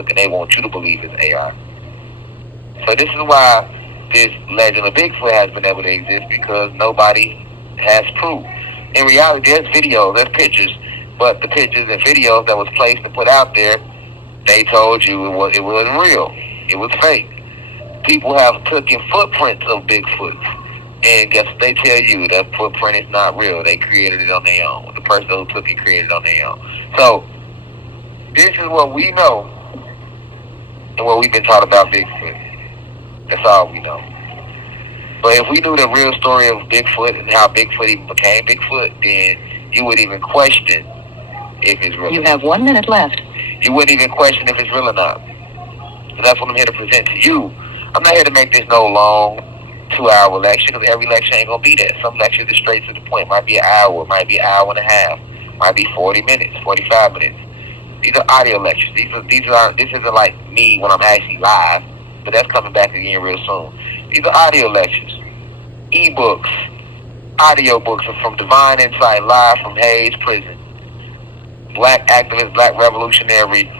took and they want you to believe is AI. So this is why this legend of Bigfoot has been able to exist, because nobody has proof. In reality, there's videos, there's pictures, but the pictures and videos that was placed and put out there, they told you it wasn't real. It was fake. People have taken footprints of Bigfoot, and guess what they tell you? That footprint is not real. They created it on their own. The person who took it created it on their own. So this is what we know and what we've been taught about Bigfoot. That's all we know. But if we knew the real story of Bigfoot and how Bigfoot even became Bigfoot, then you wouldn't even question if it's real. You have 1 minute left. You wouldn't even question if it's real or not. So that's what I'm here to present to you. I'm not here to make this no long 2-hour lecture, because every lecture ain't gonna be that. Some lectures are straight to the point. Might be an hour, might be an hour and a half, might be 40 minutes, 45 minutes. These are audio lectures. This isn't like me when I'm actually live, but that's coming back again real soon. These are audio lectures, e-books, audio books are from Divine Insight, live from Hayes Prison. Black activist, black revolutionary,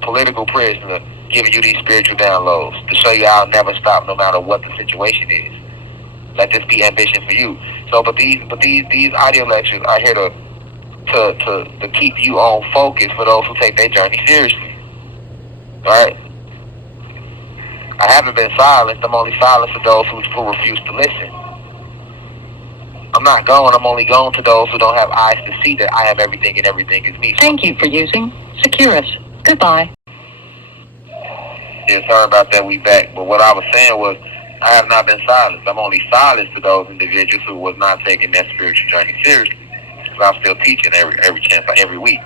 political prisoner, giving you these spiritual downloads to show you how I'll never stop no matter what the situation is. Let this be ambition for you. So, but these audio lectures are here to keep you on focus for those who take their journey seriously. Alright? I haven't been silenced. I'm only silenced for those who refuse to listen. I'm not going. I'm only going to those who don't have eyes to see that I am everything and everything is me. Thank you for using Securus. Goodbye. Yeah, sorry about that. We back. But what I was saying was, I have not been silenced. I'm only silenced to those individuals who was not taking that spiritual journey seriously. Because I'm still teaching every chance, every week.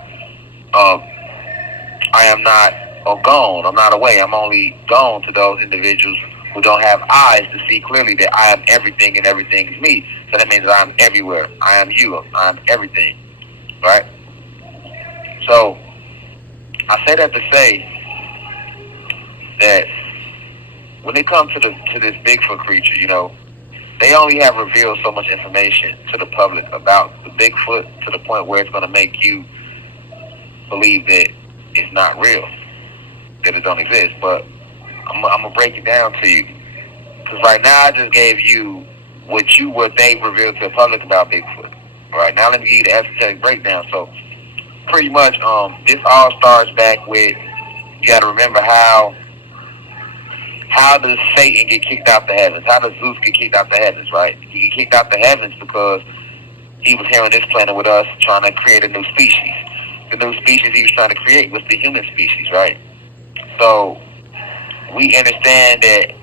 I am not gone. I'm not away. I'm only gone to those individuals who don't have eyes to see clearly that I am everything and everything is me. So that means that I'm everywhere. I am you. I'm everything. Right? So, I say that to say that when it comes to this Bigfoot creature, you know, they only have revealed so much information to the public about the Bigfoot to the point where it's going to make you believe that it's not real, that it don't exist. But I'm gonna break it down to you, because right now I just gave you what they revealed to the public about Bigfoot. All right, now let me give you the esoteric breakdown. So pretty much, this all starts back with, you got to remember how does Satan get kicked out the heavens? How does Zeus get kicked out the heavens? Right? He get kicked out the heavens because he was here on this planet with us, trying to create a new species. The new species he was trying to create was the human species, right? So we understand that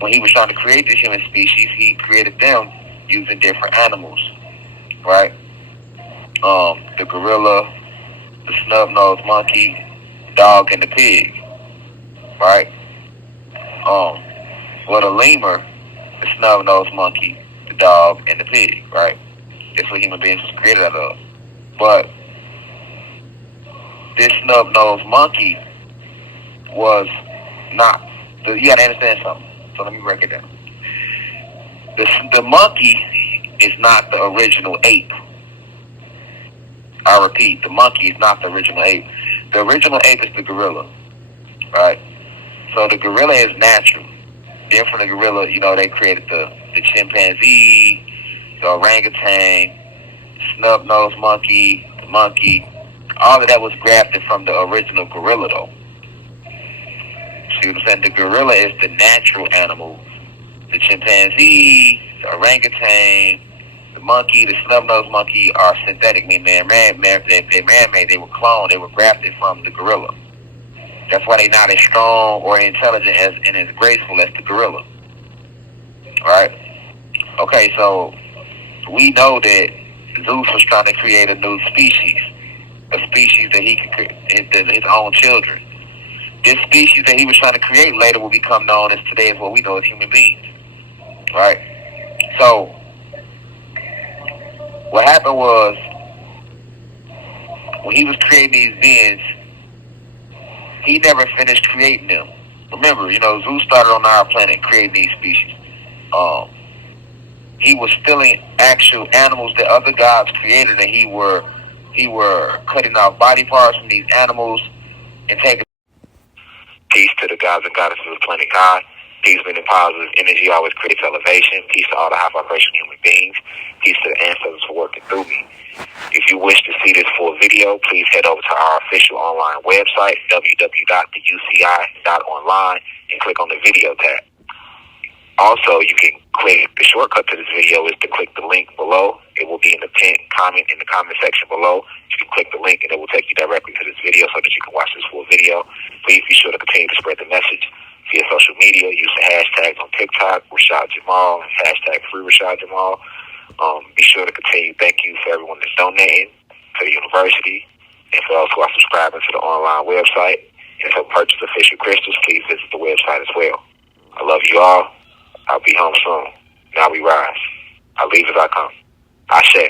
when he was trying to create this human species, he created them using different animals, right? The gorilla, the snub-nosed monkey, the dog, and the pig, right? Well, the lemur, the snub-nosed monkey, the dog, and the pig, right? That's what human beings was created out of. But this snub-nosed monkey was not. You got to understand something. So let me break it down. The monkey is not the original ape. I repeat, the monkey is not the original ape. The original ape is the gorilla, right? So the gorilla is natural. Then from the gorilla, you know, they created the chimpanzee, the orangutan, snub-nosed monkey, the monkey. All of that was grafted from the original gorilla, though. See what I'm saying? The gorilla is the natural animal. The chimpanzee, the orangutan, the monkey, the snub-nosed monkey are synthetic, meaning they're man-made. They were cloned. They were grafted from the gorilla. That's why they're not as strong or intelligent and as graceful as the gorilla. Right? Okay, so we know that Zeus was trying to create a new species, a species that he could create his own children. This species that he was trying to create later will become known as today as what we know as human beings. Right? So, what happened was, when he was creating these beings, he never finished creating them. Remember, you know, Zeus started on our planet creating these species. He was stealing actual animals that other gods created, and he were cutting off body parts from these animals and take peace to the gods and goddesses of planet God. Peace, meaning positive energy always creates elevation. Peace to all the high vibrational human beings. Peace to the ancestors for working through me. If you wish to see this full video, please head over to our official online website, www.theuci.online, and click on the video tab. Also, you can click, the shortcut to this video is to click the link below. It will be in the pinned comment in the comment section below. You can click the link and it will take you directly to this video so that you can watch this full video. Please be sure to continue to spread the message via social media. Use the hashtags on TikTok, Rashad Jamal, and hashtag free Rashad Jamal. Be sure to continue. Thank you for everyone that's donating to the university and for those who are subscribing to the online website. And to purchase official crystals, please visit the website as well. I love you all. I'll be home soon. Now we rise. I leave as I come. Ashe.